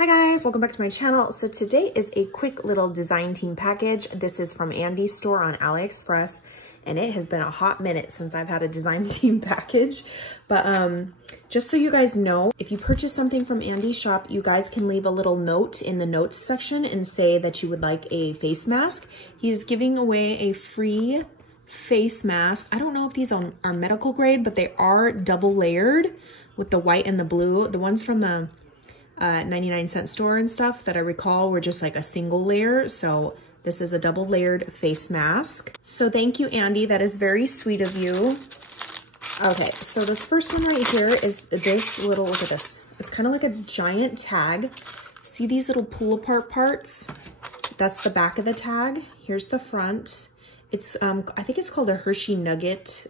Hi guys, welcome back to my channel. So today is a quick little design team package. This is from Andy's store on Aliexpress, and it has been a hot minute since I've had a design team package. But just so you guys know, if you purchase something from Andy's shop, you guys can leave a little note in the notes section and say that you would like a face mask. He is giving away a free face mask. I don't know if these are medical grade, but they are double layered with the white and the blue. The ones from the 99-cent store and stuff that I recall were just like a single layer. So this is a double layered face mask. So thank you, Andy. That is very sweet of you. Okay, so this first one right here is this little, look at this. It's kind of like a giant tag. See these little pull apart parts? That's the back of the tag. Here's the front. It's, I think it's called a Hershey Nugget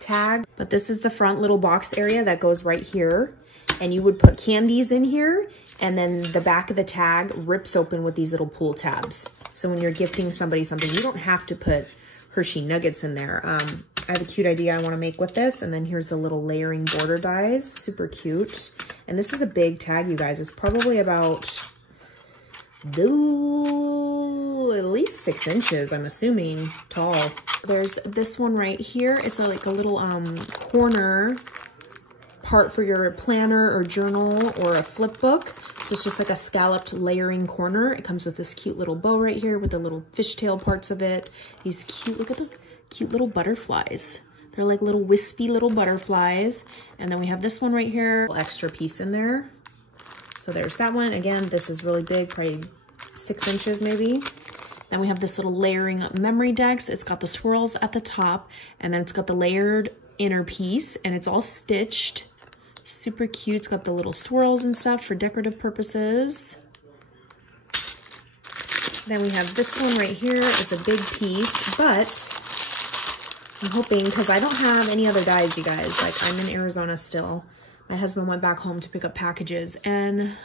Tag, but this is the front little box area that goes right here. And you would put candies in here, and then the back of the tag rips open with these little pull tabs. So when you're gifting somebody something, you don't have to put Hershey Nuggets in there. I have a cute idea I want to make with this, and then here's a little layering border dies, super cute. And this is a big tag, you guys. It's probably about at least 6 inches, I'm assuming, tall. There's this one right here. It's like a little corner part for your planner or journal or a flip book. So it's just like a scalloped layering corner. It comes with this cute little bow right here with the little fishtail parts of it. These cute, look at the cute little butterflies. They're like little wispy little butterflies. And then we have this one right here, extra piece in there. So there's that one. Again, this is really big, probably 6 inches maybe. Then we have this little layering memory decks. It's got the swirls at the top, and then it's got the layered inner piece, and it's all stitched. Super cute. It's got the little swirls and stuff for decorative purposes. Then we have this one right here. It's a big piece, but I'm hoping, because I don't have any other dies, you guys. Like, I'm in Arizona still. My husband went back home to pick up packages and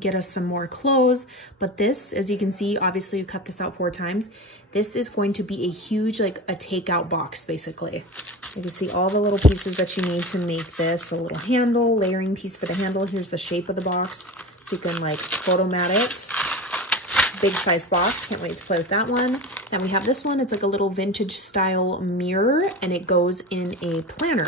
get us some more clothes. But this, as you can see, obviously you cut this out 4 times. This is going to be a huge, like a takeout box, basically. You can see all the little pieces that you need to make this. A little handle, layering piece for the handle. Here's the shape of the box, so you can like photo mat it. Big size box, can't wait to play with that one. Then we have this one. It's like a little vintage style mirror, and it goes in a planner.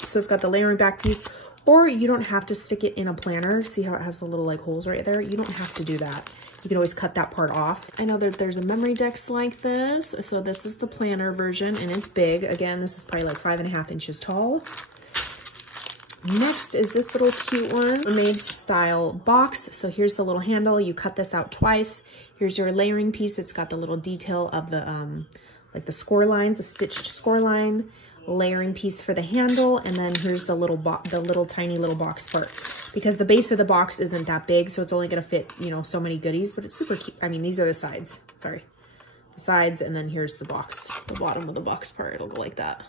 So it's got the layering back piece, or you don't have to stick it in a planner. See how it has the little like holes right there? You don't have to do that. You can always cut that part off. I know that there's a memory decks like this. So this is the planner version, and it's big. Again, this is probably like 5.5 inches tall. Next is this little cute one, mermaid style box. So here's the little handle. You cut this out twice. Here's your layering piece. It's got the little detail of the like the score lines, a stitched score line. Layering piece for the handle, and then here's the little tiny little box part, because the base of the box isn't that big, so it's only gonna fit, you know, so many goodies. But it's super cute. I mean, these are the sides, sorry, the sides, and then here's the box, the bottom of the box part. It'll go like that.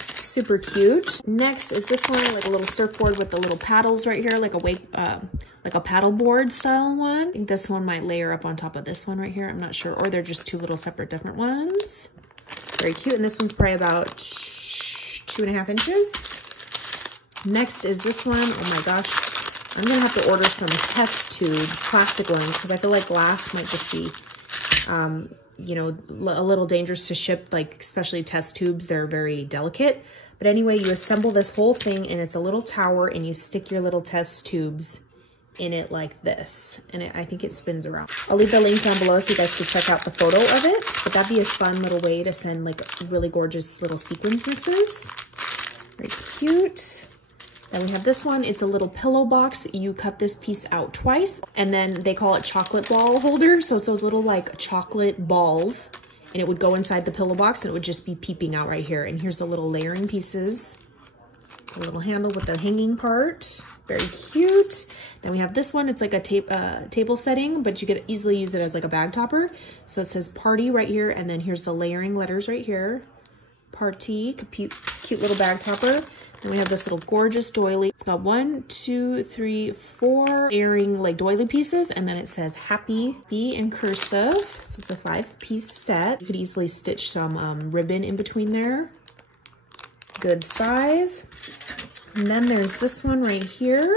Super cute. Next is this one, like a little surfboard with the little paddles right here, like a wake like a paddle board style one. I think this one might layer up on top of this one right here, I'm not sure, or they're just 2 little separate different ones. Very cute, and this one's probably about 2.5 inches. Next is this one. Oh my gosh, I'm gonna have to order some test tubes, plastic ones, because I feel like glass might just be, you know, a little dangerous to ship, like especially test tubes. They're very delicate. But anyway, you assemble this whole thing, and it's a little tower, and you stick your little test tubes in it like this, and I think it spins around. I'll leave the link down below so you guys can check out the photo of it, but that'd be a fun little way to send like really gorgeous little sequins mixes. Very cute. Then we have this one. It's a little pillow box. You cut this piece out twice, and then they call it chocolate ball holder. So it's those little like chocolate balls, and it would go inside the pillow box, and it would just be peeping out right here. And here's the little layering pieces. A little handle with the hanging part. Very cute. Then we have this one. It's like a table setting, but you could easily use it as like a bag topper. So it says party right here, and then here's the layering letters right here. Party, cute little bag topper. Then we have this little gorgeous doily. It's got 1, 2, 3, 4 layering like doily pieces, and then it says happy be in cursive. So it's a 5-piece set. You could easily stitch some ribbon in between there. Good size. And then there's this one right here.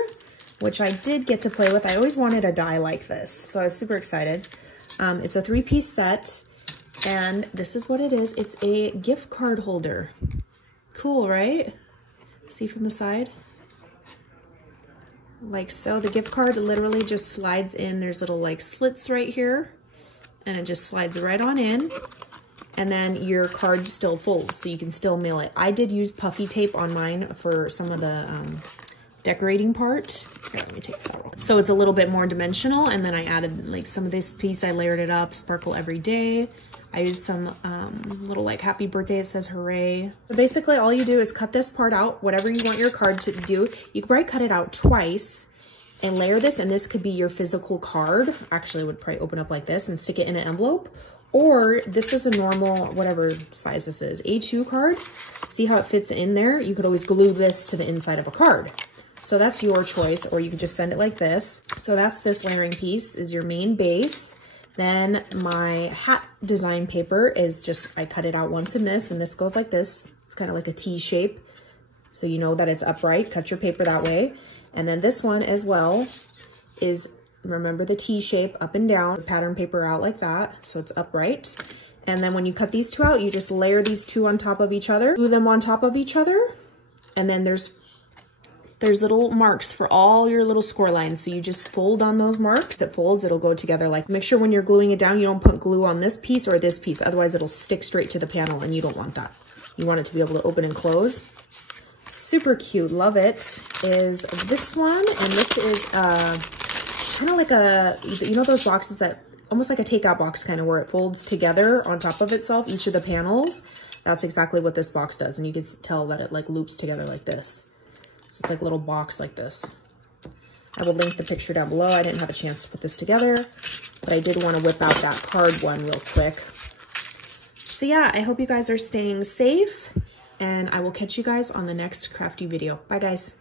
which I did get to play with. I always wanted a die like this, so I was super excited. It's a 3-piece set, and this is what it is. It's a gift card holder. Cool, right? See from the side? Like so. The gift card literally just slides in. There's little like slits right here, and it just slides right on in. And then your card still folds, so you can still mail it. I did use puffy tape on mine for some of the decorating part. Here, let me take this out. So it's a little bit more dimensional, and then I added like some of this piece, I layered it up, sparkle every day. I used some little like happy birthday, it says hooray. So basically all you do is cut this part out, whatever you want your card to do. You could probably cut it out twice and layer this, and this could be your physical card. Actually, I would probably open up like this and stick it in an envelope. Or this is a normal, whatever size this is, A2 card. See how it fits in there? You could always glue this to the inside of a card. So that's your choice, or you could just send it like this. So that's this layering piece is your main base. Then my hat design paper is just, I cut it out once in this, and this goes like this. It's kind of like a T shape. So you know that it's upright, cut your paper that way. And then this one as well is, remember the T shape, up and down, pattern paper out like that, so it's upright. And then when you cut these two out, you just layer these two on top of each other, glue them on top of each other, and then there's little marks for all your little score lines. So you just fold on those marks. It folds, it'll go together. Like, make sure when you're gluing it down, you don't put glue on this piece or this piece, otherwise it'll stick straight to the panel, and you don't want that. You want it to be able to open and close. Super cute, love it, is this one, and this is kind of like a, you know those boxes that, almost like a takeout box kind of, where it folds together on top of itself, each of the panels. That's exactly what this box does, and you can tell that it like loops together like this. So it's like a little box like this. I will link the picture down below. I didn't have a chance to put this together, but I did want to whip out that card one real quick. So yeah, I hope you guys are staying safe, and I will catch you guys on the next crafty video. Bye guys.